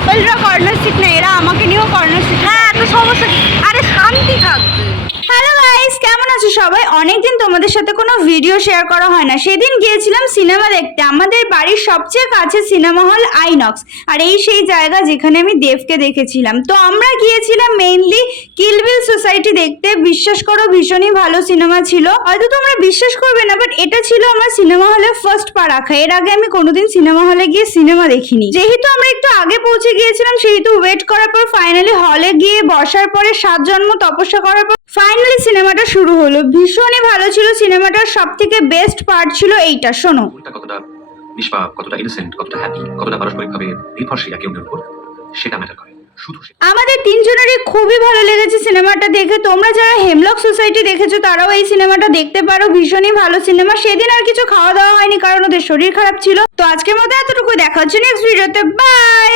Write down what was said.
কাপলরা corner seat না, এরা আমাকে নিয়েও কর্নার সিট। হ্যাঁ তো সমস্যা কি? আরে শান্তি থাকবে। হ্যালো গাইস, কেমন আছো সবাই? অনেকদিন তোমাদের সাথে কোনো ভিডিও শেয়ার করা হয় না। সেদিন গিয়েছিলাম সিনেমা দেখতে। আমাদের বাড়ির সবচেয়ে কাছে সিনেমা হল আইনক্স, আর এই সেই জায়গা যেখানে আমি দেবকে দেখেছিলাম। তো আমরা গিয়েছিলাম মেইনলি কিল বিল সোসাইটি দেখতে। বিশ্বাস করো ভীষণই ভালো সিনেমা ছিল। হয়তো তোমরা বিশ্বাস করবে না, বাট এটা ছিল আমার সিনেমা হলে ফার্স্ট পা রাখা। এর আগে আমি কোনোদিন সিনেমা হলে গিয়ে সিনেমা দেখিনি। যেহেতু আমরা একটু আগে পৌঁছে গিয়েছিলাম, সেহেতু ওয়েট করার পর ফাইনালি হলে গিয়ে বসার পরে 7 জন্ম তপস্যা করার পর ফাইনালি সিনেমাটা শুরু হলো। ভীষণই ভালো ছিল সিনেমাটার। সব থেকে বেস্ট পার্ট ছিল এইটা, শোনো। কতটা নিষ্পাপ, কতটা ইনোসেন্ট, কতটা হ্যাপি, কতটা পারস্পরিকভাবে নির্ভরশীল একে অন্যের উপর, সেটা ম্যাটার করে। শুধু আমাদের তিনজনেরই খুবই ভালো লেগেছে সিনেমাটা দেখে। তোমরা যারা হেমলক সোসাইটি দেখেছো তারাও এই সিনেমাটা দেখতে পারো। ভীষণই ভালো সিনেমা। সেদিন আর কিছু খাওয়া দাওয়া হয়নি কারণ ওদের শরীর খারাপ ছিল। তো আজকের মতো এতটুকু, দেখা হচ্ছে নেক্সট ভিডিওতে। বাই।